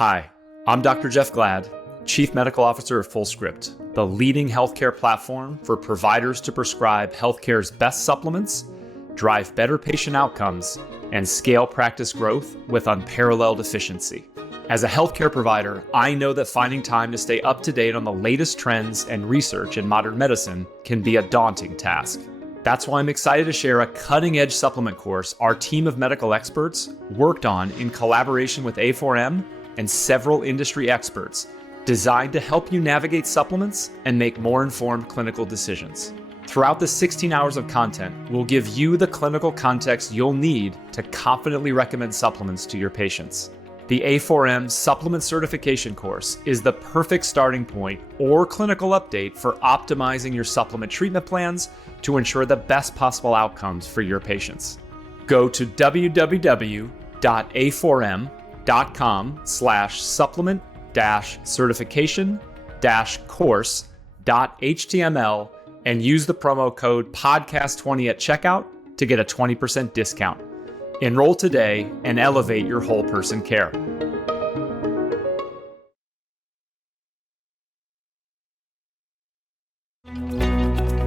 Hi, I'm Dr. Jeff Glad, Chief Medical Officer of FullScript, the leading healthcare platform for providers to prescribe healthcare's best supplements, drive better patient outcomes, and scale practice growth with unparalleled efficiency. As a healthcare provider, I know that finding time to stay up to date on the latest trends and research in modern medicine can be a daunting task. That's why I'm excited to share a cutting-edge supplement course our team of medical experts worked on in collaboration with A4M and several industry experts, designed to help you navigate supplements and make more informed clinical decisions. Throughout the 16 hours of content, we'll give you the clinical context you'll need to confidently recommend supplements to your patients. The A4M Supplement Certification course is the perfect starting point or clinical update for optimizing your supplement treatment plans to ensure the best possible outcomes for your patients. Go to www.a4m.com/supplement-certification-course.html and use the promo code podcast20 at checkout to get a 20% discount. Enroll today and elevate your whole person care.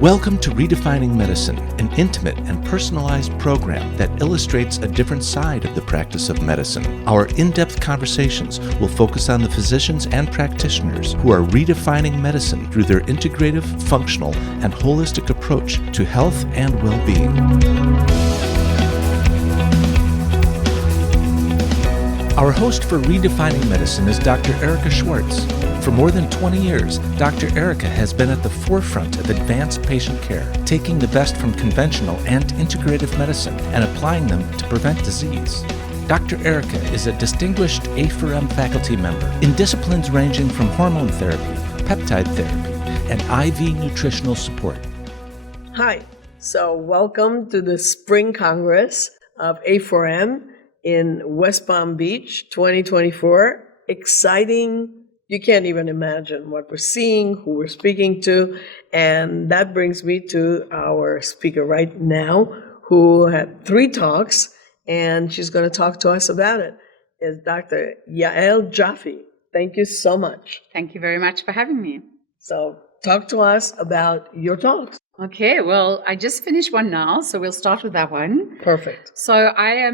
Welcome to Redefining Medicine, an intimate and personalized program that illustrates a different side of the practice of medicine. Our in-depth conversations will focus on the physicians and practitioners who are redefining medicine through their integrative, functional, and holistic approach to health and well-being. Our host for Redefining Medicine is Dr. Erica Schwartz. For more than 20 years, Dr. Erica has been at the forefront of advanced patient care, taking the best from conventional and integrative medicine and applying them to prevent disease. Dr. Erica is a distinguished A4M faculty member in disciplines ranging from hormone therapy, peptide therapy, and IV nutritional support. Hi, so welcome to the Spring Congress of A4M in West Palm Beach 2024. Exciting. You can't even imagine what we're seeing, who we're speaking to. And that brings me to our speaker right now, who had 3 talks, and she's going to talk to us about it, is Dr. Yael Joffe. Thank you so much. Thank you very much for having me. So talk to us about your talks. Okay, well, I just finished one now, so we'll start with that one. Perfect. So I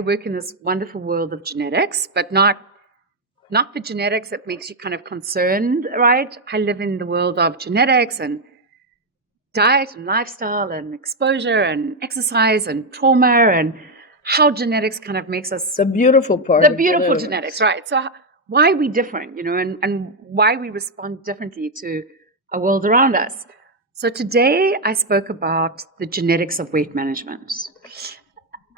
work in this wonderful world of genetics, but not the genetics that makes you kind of concerned, right? I live in the world of genetics and diet and lifestyle and exposure and exercise and trauma and how genetics kind of makes us... The beautiful part. The beautiful genetics, right. So why are we different, and why we respond differently to a world around us. So today I spoke about the genetics of weight management.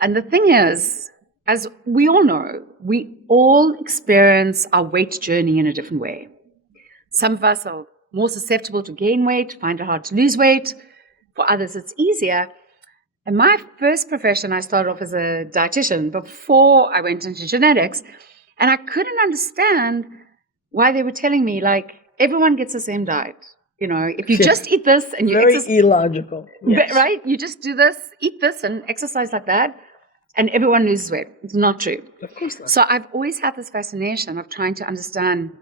And the thing is, as we all know, we all experience our weight journey in a different way. Some of us are more susceptible to gain weight, find it hard to lose weight. For others, it's easier. In my first profession, I started off as a dietitian before I went into genetics, and I couldn't understand why they were telling me, like, everyone gets the same diet. If you just eat this and you exercise... Very illogical. Yes. Right? You just do this, eat this, and exercise like that, and everyone loses weight. It's not true. Of course not. So I've always had this fascination of trying to understand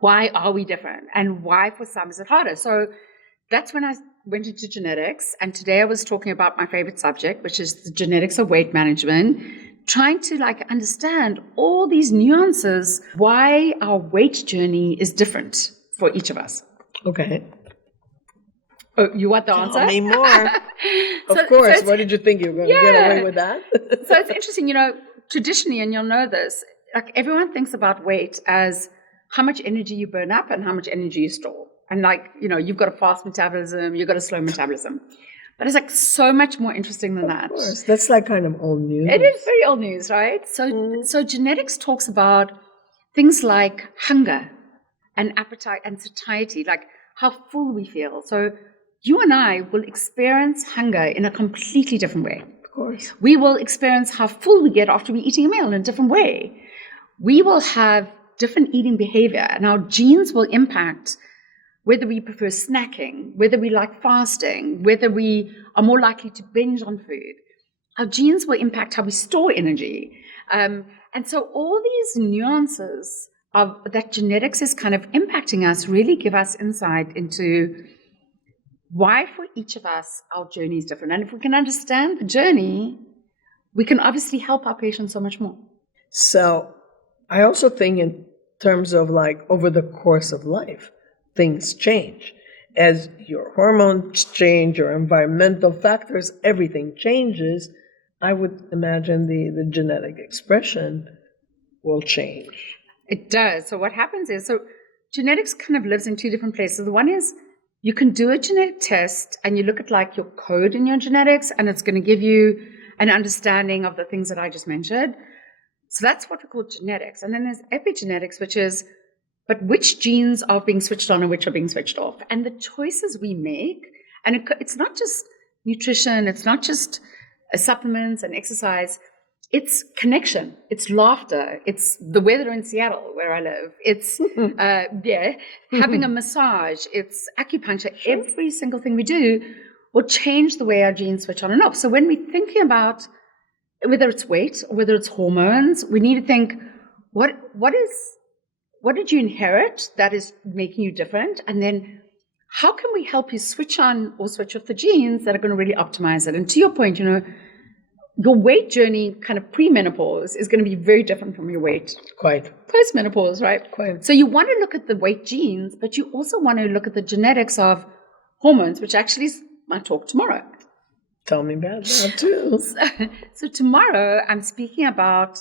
why are we different and why for some is it harder. So that's when I went into genetics, and today I was talking about my favorite subject, which is the genetics of weight management, trying to understand all these nuances, why our weight journey is different for each of us. Okay. Oh, you want the answer? Tell me more. Of course. What did you think you were going to get away with that? So it's interesting, traditionally, and you'll know this, everyone thinks about weight as how much energy you burn up and how much energy you store. And you've got a fast metabolism, you've got a slow metabolism. But it's so much more interesting than that. Of course. That's kind of old news. It is very old news, right? So genetics talks about things like hunger and appetite and satiety, like how full we feel. So you and I will experience hunger in a completely different way. Of course. We will experience how full we get after we're eating a meal in a different way. We will have different eating behavior, and our genes will impact whether we prefer snacking, whether we like fasting, whether we are more likely to binge on food. our genes will impact how we store energy. And so all these nuances of that genetics is kind of impacting us really give us insight into why for each of us our journey is different. And if we can understand the journey, we can obviously help our patients so much more. So I also think in terms of like over the course of life, things change. As your hormones change, your environmental factors, everything changes. I would imagine the genetic expression will change. It does. So what happens is, so genetics kind of lives in two different places. The one is you can do a genetic test and you look at like your code in your genetics and it's going to give you an understanding of the things that I just mentioned. So that's what we call genetics. And then there's epigenetics, which is, but which genes are being switched on and which are being switched off? And the choices we make, and it's not just nutrition, it's not just supplements and exercise, it's connection, it's laughter, it's the weather in Seattle where I live, it's having a massage, it's acupuncture. Sure. Every single thing we do will change the way our genes switch on and off. So when we're thinking about whether it's weight or whether it's hormones, we need to think, what did you inherit that is making you different? And then how can we help you switch on or switch off the genes that are going to really optimize it? And to your point, your weight journey kind of pre-menopause is going to be very different from your weight post-menopause, right? Quite. So you want to look at the weight genes, but you also want to look at the genetics of hormones, which actually is my talk tomorrow. Tell me about that too. So tomorrow I'm speaking about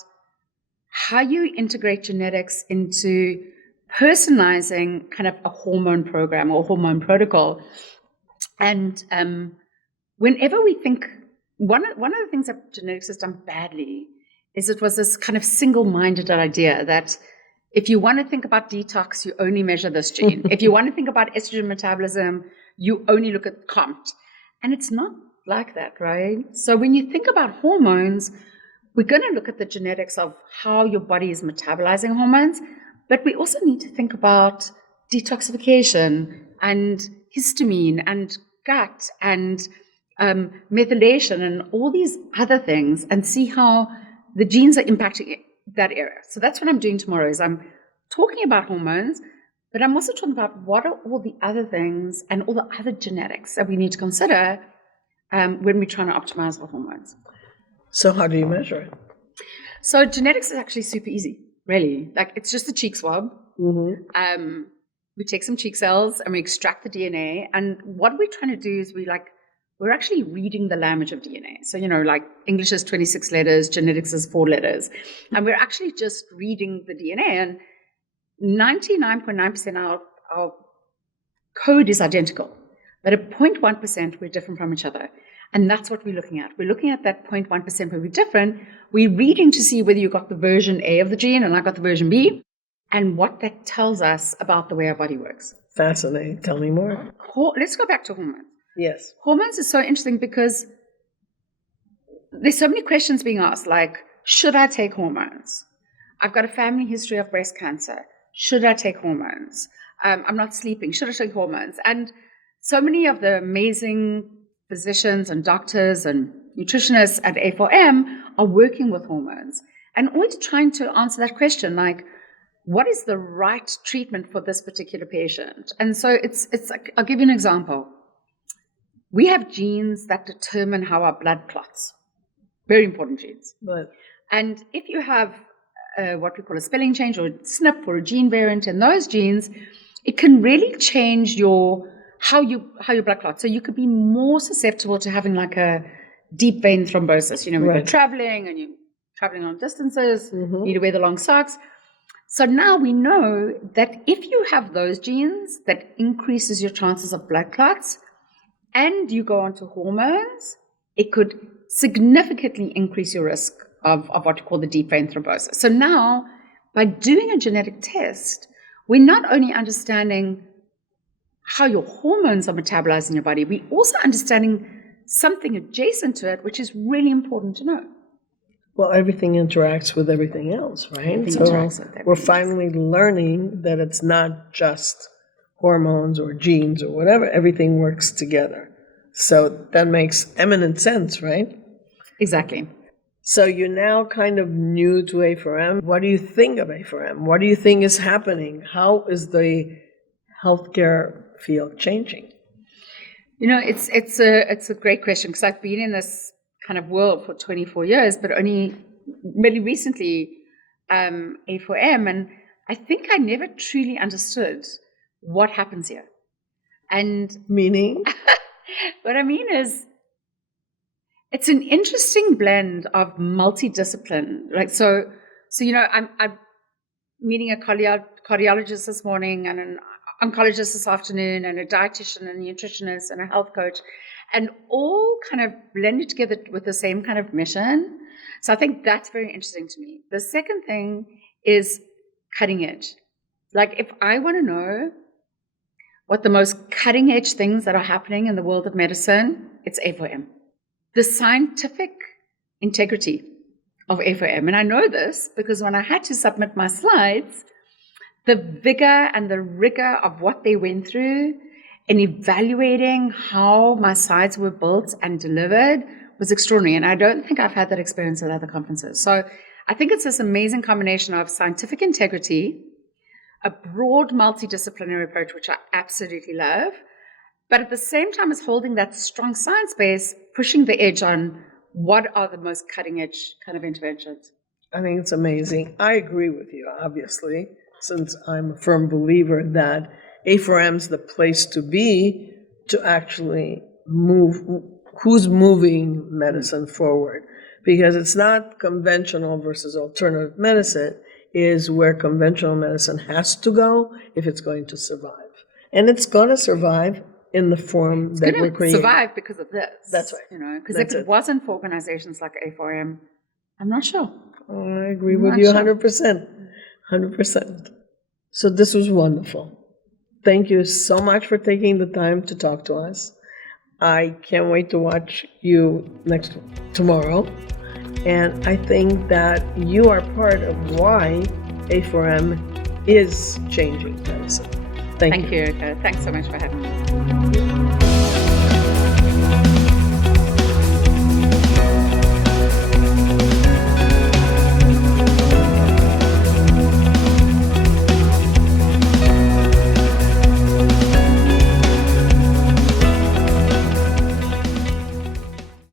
how you integrate genetics into personalizing kind of a hormone program or hormone protocol. And whenever we think, one of the things that genetics has done badly is it was this kind of single-minded idea that if you want to think about detox, you only measure this gene. If you want to think about estrogen metabolism, you only look at COMT. And it's not like that, right? So when you think about hormones, we're going to look at the genetics of how your body is metabolizing hormones, but we also need to think about detoxification and histamine and gut and methylation and all these other things and see how the genes are impacting that area. So that's what I'm doing tomorrow is I'm talking about hormones, but I'm also talking about what are all the other things and all the other genetics that we need to consider when we're trying to optimize our hormones. So how do you measure it? So genetics is actually super easy, really. Like it's just a cheek swab. Mm-hmm. We take some cheek cells and we extract the DNA. And what we're trying to do is we're actually reading the language of DNA. So, like English is 26 letters, genetics is 4 letters. And we're actually just reading the DNA. And 99.9% of our code is identical. But at 0.1%, we're different from each other. And that's what we're looking at. We're looking at that 0.1% where we're different. We're reading to see whether you got the version A of the gene and I got the version B, and what that tells us about the way our body works. Fascinating. Tell me more. Let's go back to hormones. Yes. Hormones is so interesting because there's so many questions being asked, like, should I take hormones? I've got a family history of breast cancer. Should I take hormones? I'm not sleeping. Should I take hormones? And so many of the amazing physicians and doctors and nutritionists at A4M are working with hormones and always trying to answer that question, like, what is the right treatment for this particular patient? And so it's like, I'll give you an example. We have genes that determine how our blood clots. Very important genes. But and if you have what we call a spelling change or a SNP or a gene variant in those genes, it can really change how your blood clots. So you could be more susceptible to having like a deep vein thrombosis. When you're traveling and you're traveling long distances, you need to wear the long socks. So now we know that if you have those genes, that increases your chances of blood clots, and you go onto hormones, it could significantly increase your risk of what you call the deep vein thrombosis. So now, by doing a genetic test, we're not only understanding how your hormones are metabolized in your body, we're also understanding something adjacent to it, which is really important to know. Well, everything interacts with everything else, right? We're finally learning that it's not just hormones or genes or whatever. Everything works together. So that makes eminent sense, right? Exactly. So you're now kind of new to A4M. What do you think of A4M? What do you think is happening? How is the healthcare field changing? It's a great question, because I've been in this kind of world for 24 years, but only really recently A4M, and I think I never truly understood what happens here. And Meaning? what I mean is, it's an interesting blend of multidiscipline. Like so I'm meeting a cardiologist this morning, and an oncologist this afternoon, and a dietitian and a nutritionist and a health coach, and all kind of blended together with the same kind of mission. So I think that's very interesting to me. The second thing is cutting edge. Like, if I want to know what the most cutting edge things that are happening in the world of medicine, it's A4M. The scientific integrity of A4M. And I know this because when I had to submit my slides, the vigor and the rigor of what they went through in evaluating how my slides were built and delivered was extraordinary. And I don't think I've had that experience at other conferences. So I think it's this amazing combination of scientific integrity, a broad multidisciplinary approach, which I absolutely love, but at the same time as holding that strong science base, pushing the edge on what are the most cutting edge kind of interventions. I think it's amazing. I agree with you, obviously, since I'm a firm believer that A4M's the place to be to actually move, who's moving medicine forward. Because it's not conventional versus alternative medicine, is where conventional medicine has to go if it's going to survive. And it's going to survive in the form that we're creating. Survive because of this. That's right. Because if it wasn't for organizations like A4M, I'm not sure. I agree with you 100%. 100%. So this was wonderful. Thank you so much for taking the time to talk to us. I can't wait to watch you tomorrow. And I think that you are part of why A4M is changing medicine. Thank you, Erica. Thanks so much for having me.